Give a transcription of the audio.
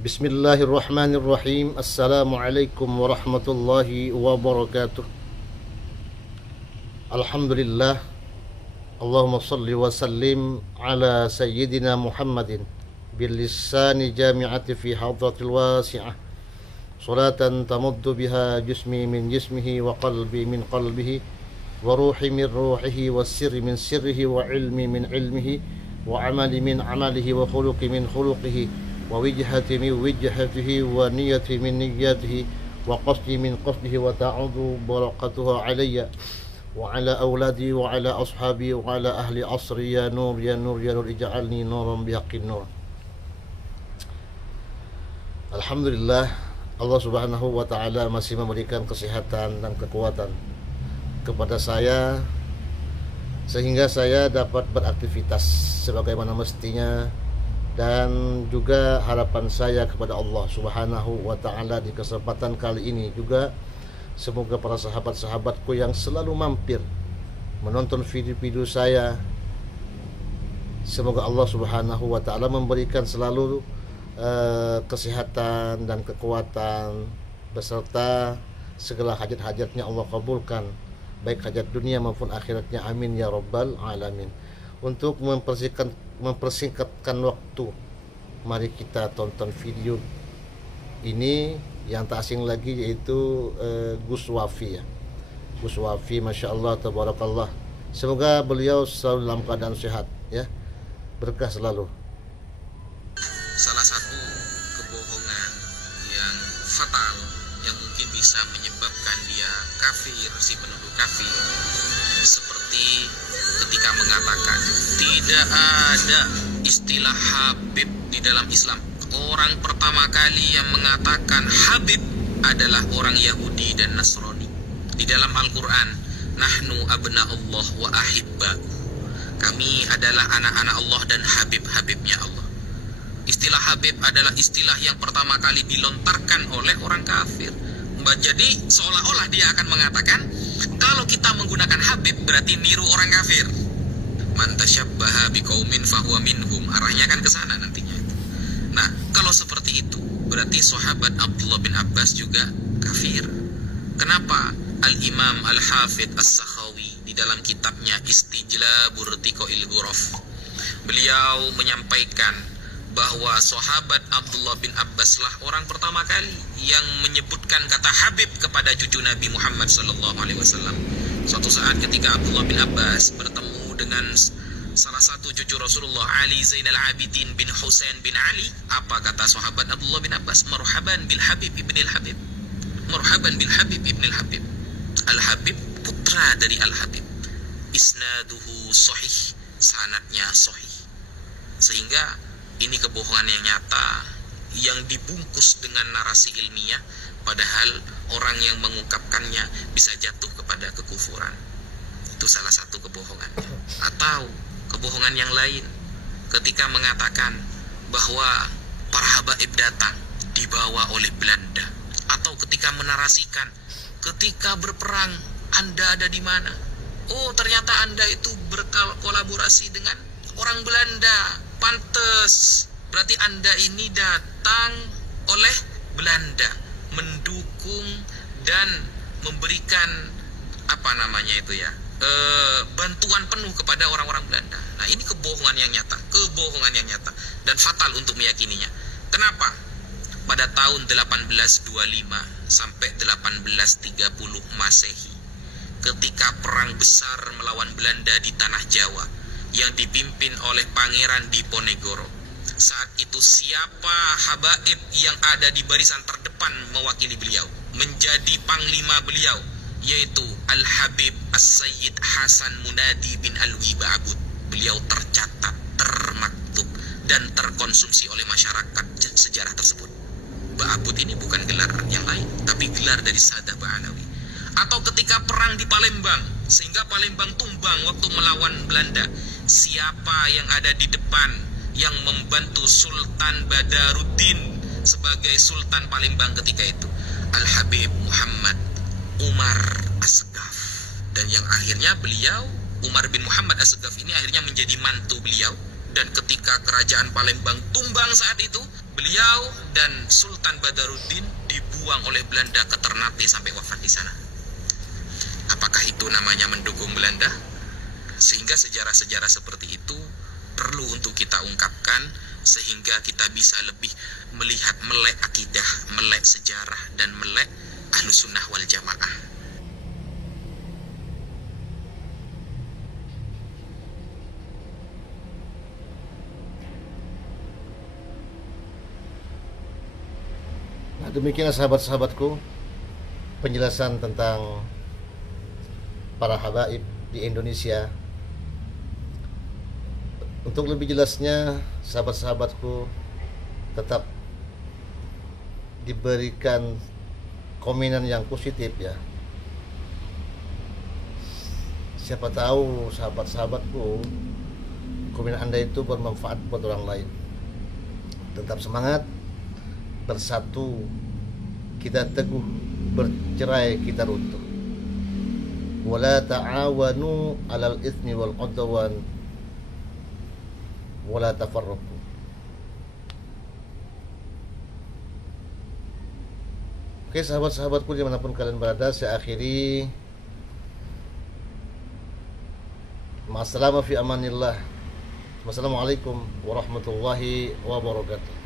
Bismillahirrahmanirrahim. Assalamualaikum warahmatullahi wabarakatuh. Alhamdulillah. Allahumma salli wa sallim ala sayyidina Muhammadin bil lisani jami'ati fi hadratil wasi'ah. Salatan tamuddu biha jismi min jismihi wa qalbi min qalbihi wa ruhi min ruhihi wa sirri min sirrihi wa ilmi min ilmihi wa amali min amalihi wa khuluqi min khuluqihi wa wijhati min wijhatihi wa niyati min niyatihi wa qasdi min qasdihi wa ta'udu barakatuhu alayya wa ala awladi wa ala ashabi wa ala ahli asri ya nur ya nur ya nur ij'alni nuran bihaqqin nur. Alhamdulillah, Allah subhanahu wa ta'ala masih memberikan kesehatan dan kekuatan kepada saya sehingga saya dapat beraktivitas sebagaimana mestinya. Dan juga harapan saya kepada Allah subhanahu wa ta'ala di kesempatan kali ini juga, semoga para sahabat-sahabatku yang selalu mampir menonton video-video saya, semoga Allah subhanahu wa ta'ala memberikan selalu kesehatan dan kekuatan beserta segala hajat-hajatnya Allah kabulkan, baik hajat dunia maupun akhiratnya, amin ya rabbal alamin. Untuk mempersingkatkan waktu, mari kita tonton video ini yang tak asing lagi, yaitu Gus Wafi ya. Gus Wafi, Masya Allah, tabarakallah. Semoga beliau selalu dalam keadaan sehat ya, berkah selalu. Salah satu kebohongan yang fatal yang mungkin bisa menyebabkan dia kafir, si penuduh kafir, seperti ketika mengatakan tidak ada istilah Habib di dalam Islam. Orang pertama kali yang mengatakan Habib adalah orang Yahudi dan Nasrani. Di dalam Al-Quran, nahnu abna'ullah wa ahibba'u, kami adalah anak-anak Allah dan habib-habibnya Allah. Istilah Habib adalah istilah yang pertama kali dilontarkan oleh orang kafir. Jadi seolah-olah dia akan mengatakan kalau kita menggunakan Habib berarti niru orang kafir. Man tasyabbaha biqaumin fahuwa minhum, arahnya kan ke sana nantinya itu. Nah, kalau seperti itu berarti sahabat Abdullah bin Abbas juga kafir. Kenapa? Al-Imam Al-Hafidh As-Sakhawi di dalam kitabnya Istijlabur Tiqail Ghuraf, beliau menyampaikan bahwa sahabat Abdullah bin Abbas lah orang pertama kali yang menyebutkan kata Habib kepada cucu Nabi Muhammad SAW. Suatu saat ketika Abdullah bin Abbas bertemu dengan salah satu cucu Rasulullah, Ali Zainal Abidin bin Husain bin Ali, apa kata sahabat Abdullah bin Abbas? Marhaban bil Habib ibnil Habib, marhaban bil Habib ibnil Habib. Al-Habib putra dari Al-Habib, isnaduhu sahih, sanadnya sahih. Sehingga ini kebohongan yang nyata yang dibungkus dengan narasi ilmiah, padahal orang yang mengungkapkannya bisa jatuh kepada kekufuran. Itu salah satu kebohongannya. Atau kebohongan yang lain ketika mengatakan bahwa para habaib datang dibawa oleh Belanda, atau ketika menarasikan ketika berperang Anda ada di mana? Oh, ternyata Anda itu berkolaborasi dengan orang Belanda. Pantes, berarti Anda ini datang oleh Belanda, mendukung dan memberikan bantuan penuh kepada orang-orang Belanda. Nah, ini kebohongan yang nyata dan fatal untuk meyakininya. Kenapa? Pada tahun 1825 sampai 1830 Masehi, ketika perang besar melawan Belanda di tanah Jawa yang dipimpin oleh Pangeran Diponegoro, saat itu siapa habaib yang ada di barisan terdepan mewakili beliau, menjadi panglima beliau, yaitu Al-Habib As-Sayyid Hasan Munadi bin Alwi Ba'abud. Beliau tercatat, termaktub, dan terkonsumsi oleh masyarakat sejarah tersebut. Ba'abud ini bukan gelar yang lain, tapi gelar dari Sadah Ba'alawi. Atau ketika perang di Palembang, sehingga Palembang tumbang waktu melawan Belanda, siapa yang ada di depan yang membantu Sultan Badaruddin sebagai Sultan Palembang ketika itu? Al-Habib Muhammad Umar As-Segaf. Dan yang akhirnya beliau, Umar bin Muhammad As-Segaf ini akhirnya menjadi mantu beliau. Dan ketika kerajaan Palembang tumbang saat itu, Beliau dan Sultan Badaruddin dibuang oleh Belanda ke Ternate sampai wafat di sana. Apakah itu namanya mendukung Belanda? Sehingga sejarah-sejarah seperti itu perlu untuk kita ungkapkan, sehingga kita bisa lebih melihat melek akidah, melek sejarah, dan melek Ahlus Sunnah wal Jamaah. Nah, demikianlah sahabat-sahabatku penjelasan tentang para habaib di Indonesia. Untuk lebih jelasnya, sahabat-sahabatku tetap diberikan komenan yang positif ya. Siapa tahu sahabat-sahabatku, komenan Anda itu bermanfaat buat orang lain. Tetap semangat, bersatu kita teguh, bercerai kita runtuh. Wala ta'awanu 'alal itsmi wal 'udwan wala tafarraqu. Oke sahabat-sahabatku dimanapun kalian berada, saya akhiri. Ma'assalama fi amanillah. Wassalamualaikum warahmatullahi wabarakatuh.